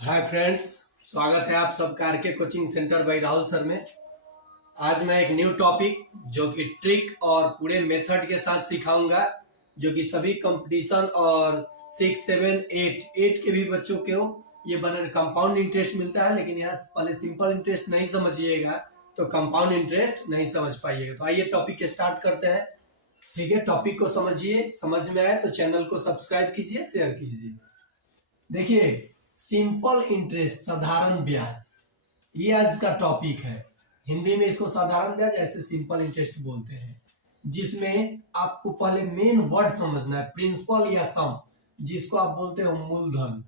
Hi friends, स्वागत है आप सबका RK coaching centre by Rahul sir में। आज मैं एक न्यू टॉपिक जो कि ट्रिक और पूरे मेथड के साथ सिखाऊंगा, जो कि सभी कंपटीशन और 6, 7, 8 के भी बच्चों को ये बने कंपाउंड इंटरेस्ट मिलता है। लेकिन यहाँ पहले सिंपल इंटरेस्ट नहीं समझिएगा तो कंपाउंड इंटरेस्ट नहीं समझ पाइएगा। तो आइए टॉपिक स्टार्ट करते हैं। ठीक है, टॉपिक को समझिए, समझ में आए तो चैनल को सब्सक्राइब कीजिए, शेयर कीजिए। देखिए, सिंपल इंटरेस्ट, साधारण ब्याज, ये आज का टॉपिक है। हिंदी में इसको साधारण ब्याज, ऐसे सिंपल इंटरेस्ट बोलते हैं, जिसमें आपको पहले मेन वर्ड समझना है, प्रिंसिपल या सम, जिसको आप बोलते हो मूलधन।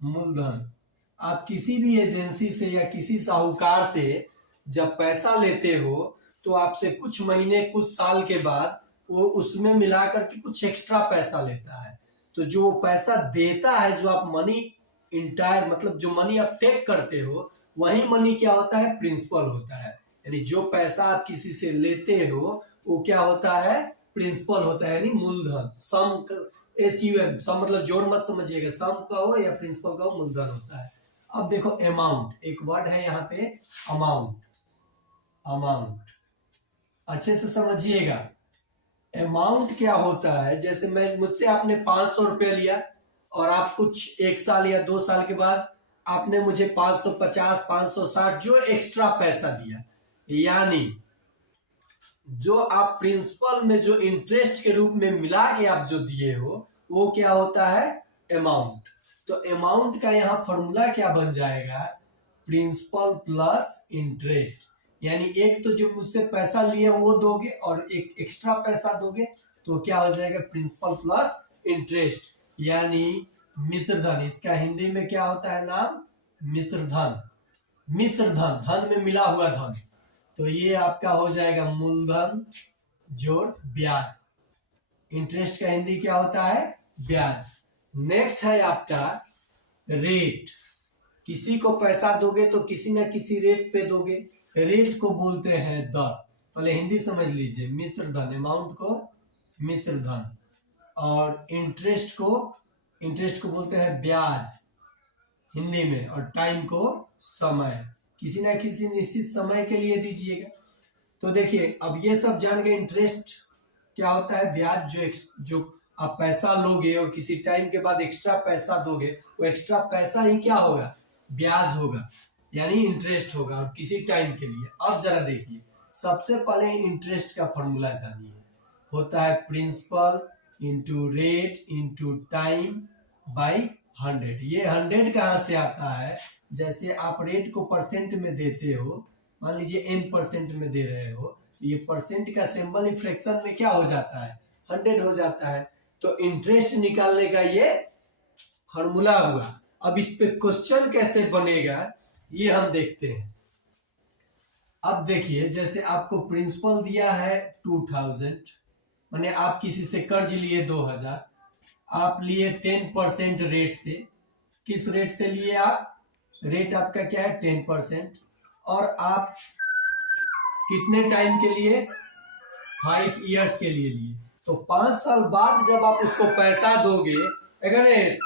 मूलधन आप किसी भी एजेंसी से या किसी साहूकार से जब पैसा लेते हो तो आपसे कुछ महीने कुछ साल के बाद वो उसमें मिलाकर के कुछ एक्स्ट्रा पैसा लेता है। तो जो पैसा देता है, जो आप मनी इंटायर मतलब जो मनी आप टेक करते हो, वही मनी क्या होता है? प्रिंसिपल होता है। यानी जो पैसा आप किसी से लेते हो वो क्या होता है? प्रिंसिपल होता है, यानी मूलधन। सम, SUM, सम मतलब जोड़ मत समझिएगा, सम कहो या प्रिंसिपल कहो, मूलधन होता है। अब देखो अमाउंट, एक वर्ड है यहाँ पे अमाउंट। अमाउंट अच्छे से समझिएगा। अमाउंट क्या होता है? जैसे मैं मुझसे आपने 500 रुपया लिया और आप कुछ 1 साल या 2 साल के बाद आपने मुझे 550, 560 जो एक्स्ट्रा पैसा दिया, यानी जो आप प्रिंसिपल में जो इंटरेस्ट के रूप में मिला के आप जो दिए हो वो क्या होता है? अमाउंट। तो अमाउंट का यहाँ फॉर्मूला क्या बन जाएगा? Principal plus interest. यानी एक तो जो मुझसे पैसा लिए वो दोगे और एक एक्स्ट्रा पैसा दोगे, तो क्या हो जाएगा? प्रिंसिपल प्लस इंटरेस्ट, यानी मिश्र धन। इसका हिंदी में क्या होता है नाम? मिश्र धन। मिश्र धन, धन में मिला हुआ धन। तो ये आपका हो जाएगा मूलधन जोड़ ब्याज। इंटरेस्ट का हिंदी क्या होता है? ब्याज। नेक्स्ट है आपका रेट। किसी को पैसा दोगे तो किसी न किसी रेट पे दोगे, रेट को बोलते हैं दर। पहले हिंदी समझ लीजिए, मिश्र धन, अमाउंट को मिश्र धन, और इंटरेस्ट को बोलते हैं ब्याज हिंदी में, और टाइम को समय। किसी ना किसी निश्चित समय के लिए दीजिएगा। तो देखिए, अब ये सब जान गए। इंटरेस्ट क्या होता है? ब्याज। जो आप पैसा लोगे और किसी टाइम के बाद एक्स्ट्रा पैसा दोगे, वो एक्स्ट्रा पैसा ही क्या होगा? ब्याज होगा, यानी इंटरेस्ट होगा, और किसी टाइम के लिए। अब जरा देखिए, सबसे पहले इंटरेस्ट का फॉर्मूला जानिए। होता है principal into rate into time by 100। ये 100 कहाँ से आता है? जैसे आप रेट को परसेंट में देते हो, मान लीजिए n% में दे रहे हो, तो ये परसेंट का सिंबल ही फ्रैक्शन में क्या हो जाता है? 100 हो जाता है। तो इंटरेस्ट निकालने का ये फॉर्मूला हुआ। अब इस पे क्वेश्चन कैसे बनेगा ये हम देखते हैं। अब देखिए, जैसे आपको प्रिंसिपल दिया है 2000, माने आप किसी से कर्ज लिए 2000, आप लिए 10% रेट से। किस रेट से लिए आप? रेट आपका क्या है? 10%। और आप कितने टाइम के लिए? 5 इयर्स के लिए लिए। तो 5 साल बाद जब आप उसको पैसा दोगे, गणेश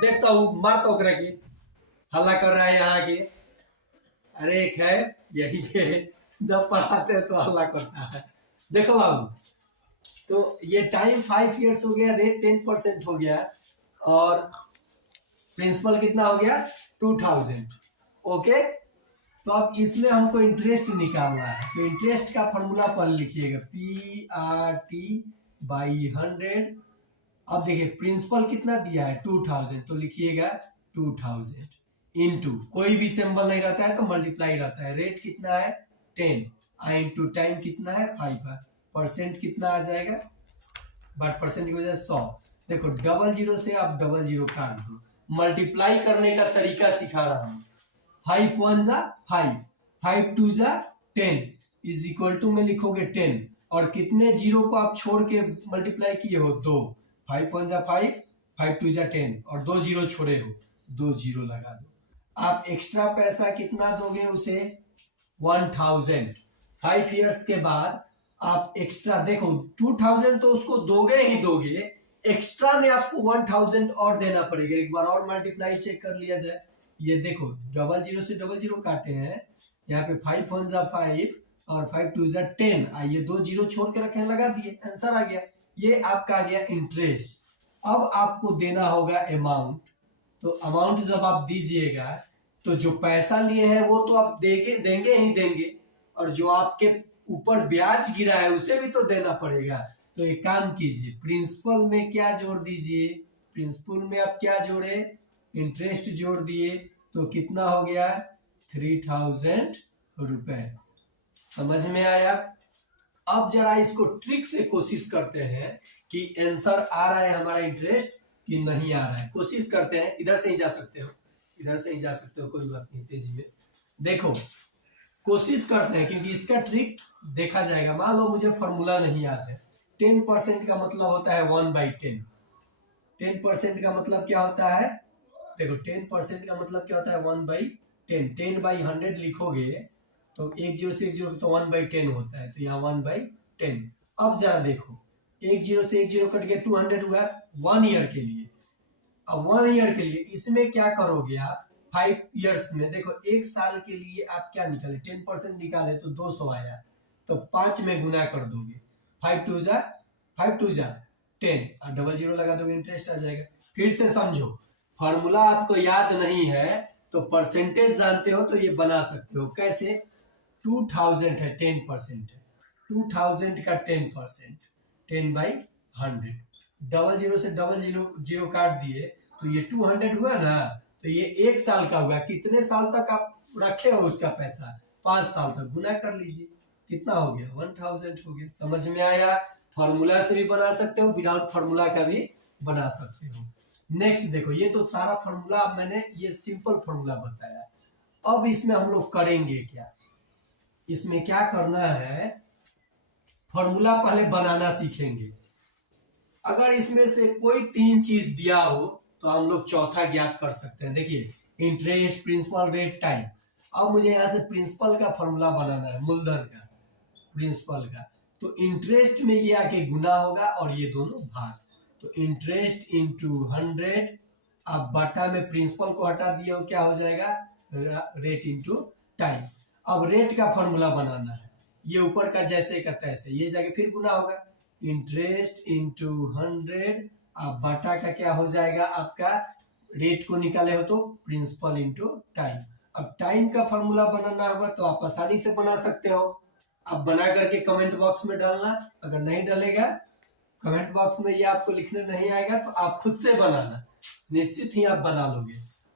देखता हूँ मारता हूँ की हल्ला कर रहा है यहाँ के। अरे एक है यही पे, जब पढ़ाते हैं तो हल्ला करता है। देखो बाबू, तो ये टाइम 5 इयर्स हो गया, रेट 10% हो गया, और प्रिंसिपल कितना हो गया? 2000। ओके, तो अब इसमें हमको इंटरेस्ट निकालना है। तो इंटरेस्ट का फॉर्मूला पर लिखिएगा, PRT/100। अब देखिए, प्रिंसिपल कितना दिया है? 2000, तो लिखिएगा 2000 इंटू, कोई भी सिंबल नहीं रहता है तो मल्टीप्लाई रहता है। रेट कितना है? 10, इंटू टाइम कितना है? 5 है। परसेंट कितना आ जाएगा? बट परसेंट की वजह 100। देखो, 00 से आप 00 काट दो। मल्टीप्लाई करने का तरीका सिखा रहा हूं। 5 1 जा 5, 5 2 जा 10 इज इक्वल टू में लिखोगे 10, और कितने जीरो को आप छोड़ के मल्टीप्लाई किए हो? 2। 5 1 जा 5, 5 2 जा 10, और 2 जीरो छोड़े हो, 2 जीरो लगा दो। आप एक्स्ट्रा पैसा कितना दोगे उसे? 1000। 5 इयर्स के बाद आप एक्स्ट्रा, देखो 2000 तो उसको दोगे ही दोगे, एक्स्ट्रा में आपको 1000 और देना पड़ेगा। एक बार और मल्टीप्लाई चेक कर लिया जाए। ये देखो 00 से 00 काटे हैं, यहाँ पे 5 1 जा 5 और 5 2 जा 10, ये 2 जीरो छोड़ के रखे लगा दिए, आंसर आ गया। ये आपका आ गया इंटरेस्ट। अब आपको देना होगा अमाउंट। तो अमाउंट जब आप दीजिएगा तो जो पैसा लिए हैं वो तो आप देंगे ही देंगे, और जो आपके ऊपर ब्याज गिरा है उसे भी तो देना पड़ेगा। तो एक काम कीजिए, प्रिंसिपल में क्या जोड़ दीजिए, प्रिंसिपल में आप क्या जोड़े, इंटरेस्ट जोड़ दिए, तो कितना हो गया 3000 रुपए। समझ में आया? अब जरा इसको ट्रिक से कोशिश करते हैं कि आंसर आ रहा है हमारा इंटरेस्ट कि नहीं आ रहा है। कोशिश करते हैं, इधर से ही जा सकते हो, इधर से ही जा सकते हो, कोई बात नहीं, तेजी में देखो कोशिश करते हैं, क्योंकि इसका ट्रिक देखा जाएगा। मान लो मुझे फॉर्मूला नहीं याद है, 10% का मतलब होता है 1/10। 10% का मतलब क्या होता है, देखो 10% का मतलब क्या होता है 1/10। 10/100 लिखोगे तो 10 से 10 तो 1/10 होता है, तो यहाँ 1/10। अब जरा देखो 10 से 10 कट के 200 हुआ 1 ईयर के लिए। अब 1 ईयर के लिए इसमें क्या करोगे आप, 5 ईयर्स में देखो 1 साल के लिए आप क्या निकाले, 10% निकाले तो 200 आया, तो 5 में गुना कर दोगे, 5 2 जा 10 और 00 लगा दोगे, इंटरेस्ट आ जाएगा। फिर से समझो, फॉर्मूला आपको याद नहीं है तो परसेंटेज जानते हो तो ये बना सकते हो। कैसे, 2000 है 10% है, 2000 का 10%, 10/100, 00 से 00 काट दिए तो ये 200 हुआ ना, तो ये 1 साल का हुआ। कितने साल तक आप रखे हो उसका पैसा, 5 साल तक, गुना कर लीजिए, कितना हो गया 1000 हो गया। समझ में आया? फॉर्मूला से भी बना सकते हो, विदाउट फॉर्मूला का भी बना सकते हो। नेक्स्ट देखो, ये तो सारा फॉर्मूला मैंने ये सिंपल फॉर्मूला बताया। अब इसमें हम लोग करेंगे क्या, इसमें क्या करना है, फॉर्मूला पहले बनाना सीखेंगे। अगर इसमें से कोई 3 चीज दिया हो तो हम लोग चौथा ज्ञात कर सकते हैं। देखिए, इंटरेस्ट, प्रिंसिपल, रेट, टाइम। अब मुझे यहाँ से प्रिंसिपल का फॉर्मूला बनाना है, मूलधन का, प्रिंसिपल का। तो इंटरेस्ट में ये आके गुना होगा और ये दोनों भाग, तो इंटरेस्ट इंटू 100, अब बटा में प्रिंसिपल को हटा दिए हो, क्या हो जाएगा रेट इंटू टाइम। अब रेट का फॉर्मूला बनाना है, ये ऊपर का जैसे का तैसे, ये जाके फिर गुना होगा, इंटरेस्ट इंटू 100, अब बटा का क्या हो जाएगा आपका, रेट को निकाले हो तो प्रिंसिपल इंटू टाइम। अब टाइम का फॉर्मूला बनाना होगा तो आप आसानी से बना सकते हो। अब बना करके कमेंट बॉक्स में डालना, अगर नहीं डालेगा कमेंट बॉक्स में, ये आपको लिखने नहीं आएगा तो आप खुद से बनाना, निश्चित ही आप बना लोगे।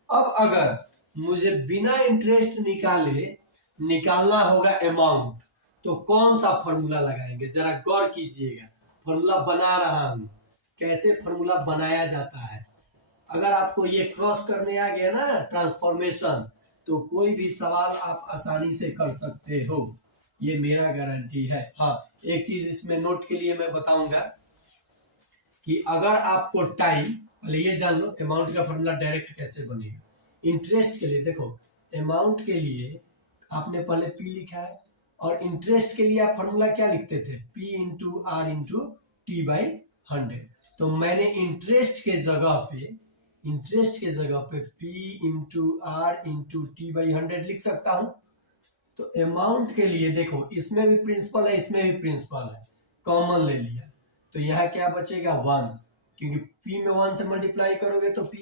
अब अगर मुझे बिना इंटरेस्ट निकालना होगा अमाउंट, तो कौन सा फॉर्मूला लगाएंगे, जरा गौर कीजिएगा। फॉर्मूला बना रहा हूं, कैसे फॉर्मूला बनाया जाता है। अगर आपको ये क्रॉस करने आ गया ना ट्रांसफॉर्मेशन, तो कोई भी सवाल आप आसानी से कर सकते हो, ये मेरा गारंटी है। हाँ, एक चीज इसमें नोट के लिए मैं बताऊंगा कि अगर आपको टाइम, पहले ये जान लो अमाउंट का फॉर्मूला डायरेक्ट कैसे बनेगा। इंटरेस्ट के लिए देखो, अमाउंट के लिए आपने पहले पी लिखा है, और इंटरेस्ट के लिए आप फॉर्मूला क्या लिखते थे, P into are into T/100। तो मैंने इंटरेस्ट के जगह पे P into are into T/100 लिख सकता हूं। तो अमाउंट के लिए देखो, इसमें भी प्रिंसिपल है, इसमें भी प्रिंसिपल है, कॉमन ले लिया, तो यहाँ क्या बचेगा 1, क्योंकि P में 1 से मल्टीप्लाई करोगे तो P,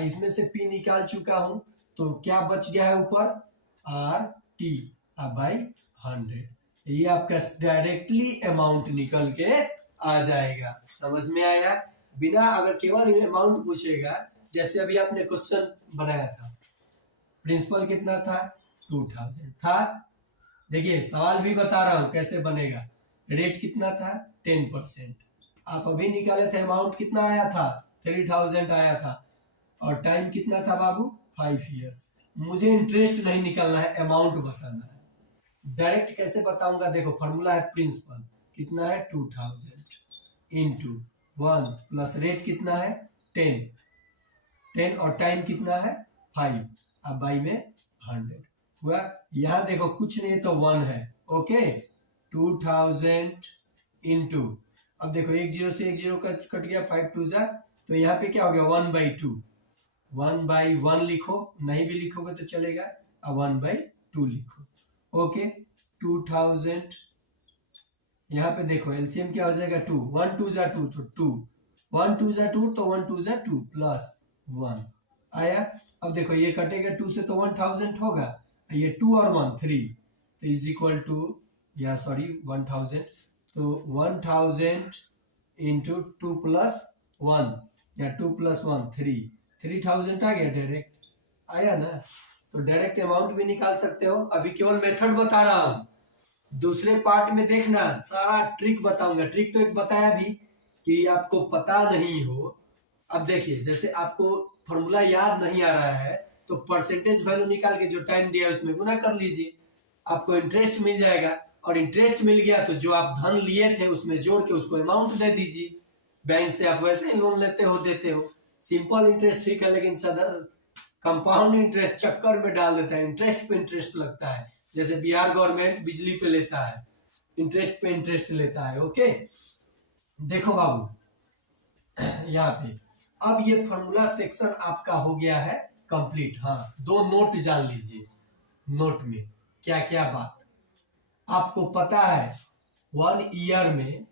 इसमें से P निकाल चुका हूं, तो क्या बच गया है ऊपर RT/100। ये आपका डायरेक्टली अमाउंट निकल के आ जाएगा। समझ में आया? बिना, अगर केवल अमाउंट पूछेगा, जैसे अभी आपने क्वेश्चन बनाया था, प्रिंसिपल कितना था 2000 था। देखिए सवाल भी बता रहा हूं कैसे बनेगा, रेट कितना था 10%, आप अभी निकाले थे, अमाउंट कितना आया था 3000 आया था, और टाइम कितना था बाबू 5 ईयर्स। मुझे इंटरेस्ट नहीं निकालना है, अमाउंट बताना है। डायरेक्ट कैसे बताऊंगा, देखो फॉर्मूला है प्रिंसिपल कितना है 2000 इंटू 1 प्लस रेट कितना है 10 और टाइम कितना है 5, अब बाई में 100 हुआ। यहाँ देखो कुछ नहीं तो 1 है, ओके, 2000 इंटू, अब देखो 10 से 10 कट गया, 5 2 जा, तो यहाँ पे क्या हो गया 1/2, 1/1 लिखो, नहीं भी लिखोगे तो चलेगा, और 1/2 लिखो। ओके, 2000, यहाँ पे देखो एलसीएम क्या हो जाएगा 2, 1 2 जा 2 तो 2, 1 2 जा 2 तो 1 2 जा 2 प्लस 1 आया। अब देखो ये कटेगा 2 से तो 1000 होगा, ये 2 और 1 3 तो इज इक्वल टू, या सॉरी 1000, तो 1000 इंटू 2 प्लस 1 या 2 प्लस 1 3, 3000 आ गया, डायरेक्ट आया ना। तो डायरेक्ट अमाउंट भी निकाल सकते हो। अभी केवल मेथड बता रहा हूं, दूसरे पार्ट में देखना सारा ट्रिक बताऊंगा। ट्रिक तो एक बताया भी कि आपको पता नहीं हो। अब देखिए, जैसे आपको फॉर्मूला याद नहीं आ रहा है तो परसेंटेज वैल्यू निकाल के जो टाइम दिया है उसमें गुना कर लीजिए, आपको इंटरेस्ट मिल जाएगा। और इंटरेस्ट मिल गया तो जो आप धन लिए थे उसमें जोड़ के उसको अमाउंट दे दीजिए। बैंक से आप वैसे ही लोन लेते हो, देते हो, सिंपल इंटरेस्ट ठीक है, लेकिन कंपाउंड इंटरेस्ट चक्कर में डाल देता है, इंटरेस्ट पे इंटरेस्ट लगता है। जैसे बिहार गवर्नमेंट बिजली पे लेता है, इंटरेस्ट पे इंटरेस्ट लेता है। ओके, देखो बाबू यहाँ पे अब ये फॉर्मूला सेक्शन आपका हो गया है कंप्लीट। हाँ, 2 नोट जान लीजिए। नोट में क्या क्या बात आपको पता है, 1 ईयर में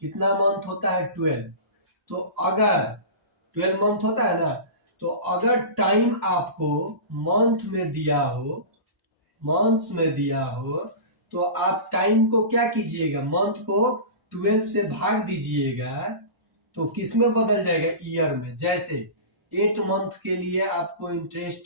कितना मंथ होता है 12, तो अगर 12 मंथ होता है ना, तो अगर टाइम आपको मंथ में दिया हो, मंथ्स में दिया हो, तो आप टाइम को क्या कीजिएगा, मंथ को 12 से भाग दीजिएगा तो किस में बदल जाएगा, ईयर में। जैसे 8 मंथ के लिए आपको इंटरेस्ट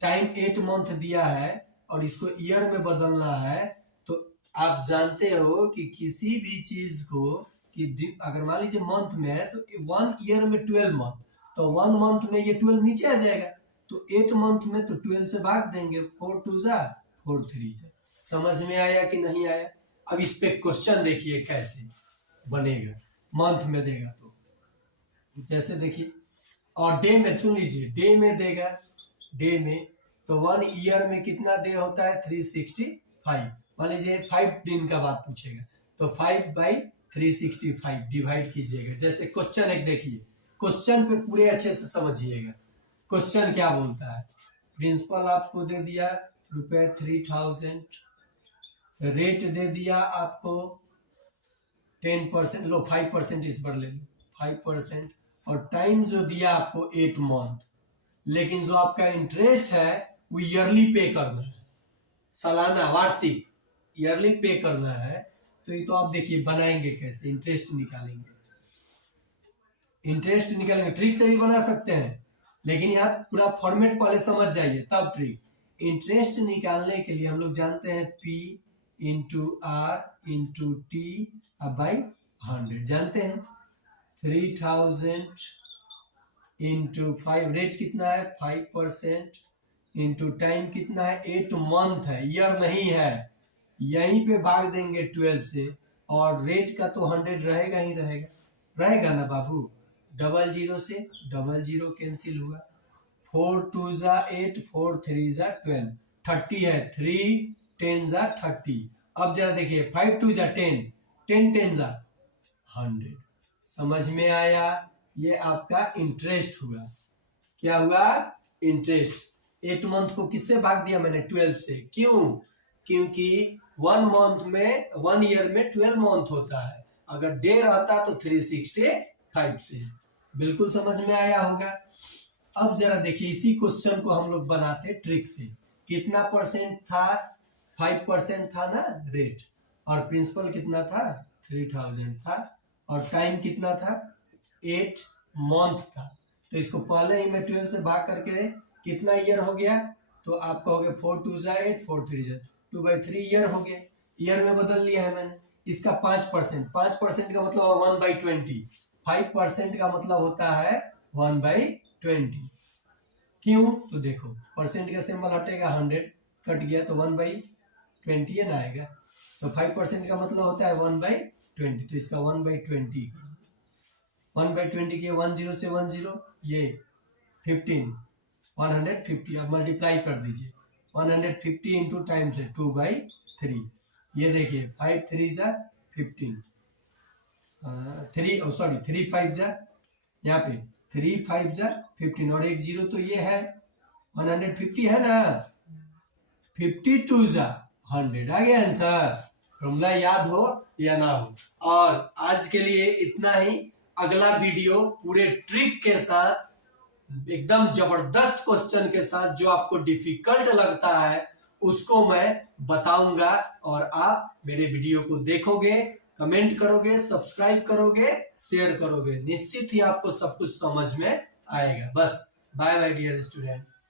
टाइम 8 मंथ दिया है और इसको ईयर में बदलना है, तो आप जानते हो कि किसी भी चीज को कि अगर मान लीजिए मंथ में है तो 1 ईयर में 12 मंथ, तो 1 मंथ में ये 12 नीचे आ जाएगा, तो 8 मंथ में तो 12 से भाग देंगे, 4 2 जा 4 3 जा। समझ में आया कि नहीं आया? अब इस पे क्वेश्चन देखिए कैसे बनेगा, मंथ में देगा तो जैसे देखिए, और डे में सुन लीजिए, डे में देगा, डे में तो 1 ईयर में कितना डे होता है 365। मान लीजिए 5 दिन का बात पूछेगा तो 5/365 डिवाइड कीजिएगा। जैसे क्वेश्चन एक देखिए, क्वेश्चन पे पूरे अच्छे से समझिएगा। क्वेश्चन क्या बोलता है, प्रिंसिपल आपको दे दिया ₹3000, रेट दे दिया आपको 10%, लो 5% इस पर ले लो 5%, और टाइम जो दिया आपको 8 मंथ, लेकिन जो आपका इंटरेस्ट है वो ईयरली पे करना है, सालाना वार्षिक ईयरली पे करना है। तो ये तो आप देखिए बनाएंगे कैसे, इंटरेस्ट निकालेंगे, इंटरेस्ट निकालेंगे ट्रिक से भी बना सकते हैं, लेकिन यहाँ पूरा फॉर्मेट पहले समझ जाइए तब ट्रिक। इंटरेस्ट निकालने के लिए हम लोग जानते हैं P into R into T by 100 जानते हैं। 3000 इंटू 5, रेट कितना है 5%, इंटू टाइम कितना है 8 मंथ है, ईयर नहीं है, यहीं पे भाग देंगे 12 से, और रेट का तो 100 रहेगा ही रहेगा, रहेगा ना बाबू। 00 से 00 कैंसिल हुआ, 4 2 जा 8, 4 3 जा 12, 30 है, 3 10 जा 30। अब जरा देखिए 5 2 जा 10, 10 10 जा 100। समझ में आया? ये आपका इंटरेस्ट हुआ। क्या हुआ? इंटरेस्ट। 8 मंथ को किससे भाग दिया मैंने? 12 से। क्यों? क्योंकि 1 मंथ में 1 ईयर में 12 मंथ होता है, अगर डे रहता तो 365 से। बिल्कुल समझ में आया होगा। अब जरा देखिए इसी क्वेश्चन को हम लोग बनाते ट्रिक से। कितना परसेंट था? 5% था ना रेट, और प्रिंसिपल कितना था? 3000 था, और टाइम कितना था? 8 मंथ था। तो इसको पहले ही मैं 12 से भाग करके कितना ईयर हो गया, तो आप कहोगे 4 2 जा 8, 4 3 जा 2/3 ईयर हो गया, ईयर में बदल लिया है मैंने। इसका 5%, 5% का मतलब 1/20, 5% का मतलब होता है 1/20। क्यों? तो देखो परसेंट का सिंबल हटेगा, 100 कट गया तो 1/20 ना आएगा, तो 5% का मतलब होता है 1/20, तो इसका 1/20, 1/20 के 10 से 10, ये 15, 150। अब मल्टीप्लाई कर दीजिए, 150 इंटू टाइम से 2/3, ये देखिए 5 3 जा 15, 3 5 जा यहाँ पे 3 5 जा 15 और एक जीरो तो ये है 150 है ना, 52 जा 100 आ गया आंसर। फॉर्मूला याद हो या ना हो। और आज के लिए इतना ही। अगला वीडियो पूरे ट्रिक के साथ एकदम जबरदस्त क्वेश्चन के साथ जो आपको डिफिकल्ट लगता है उसको मैं बताऊंगा और आप मेरे वीडियो को देखोगे, कमेंट करोगे, सब्सक्राइब करोगे, शेयर करोगे, निश्चित ही आपको सब कुछ समझ में आएगा। बस बाय बाय डियर स्टूडेंट्स।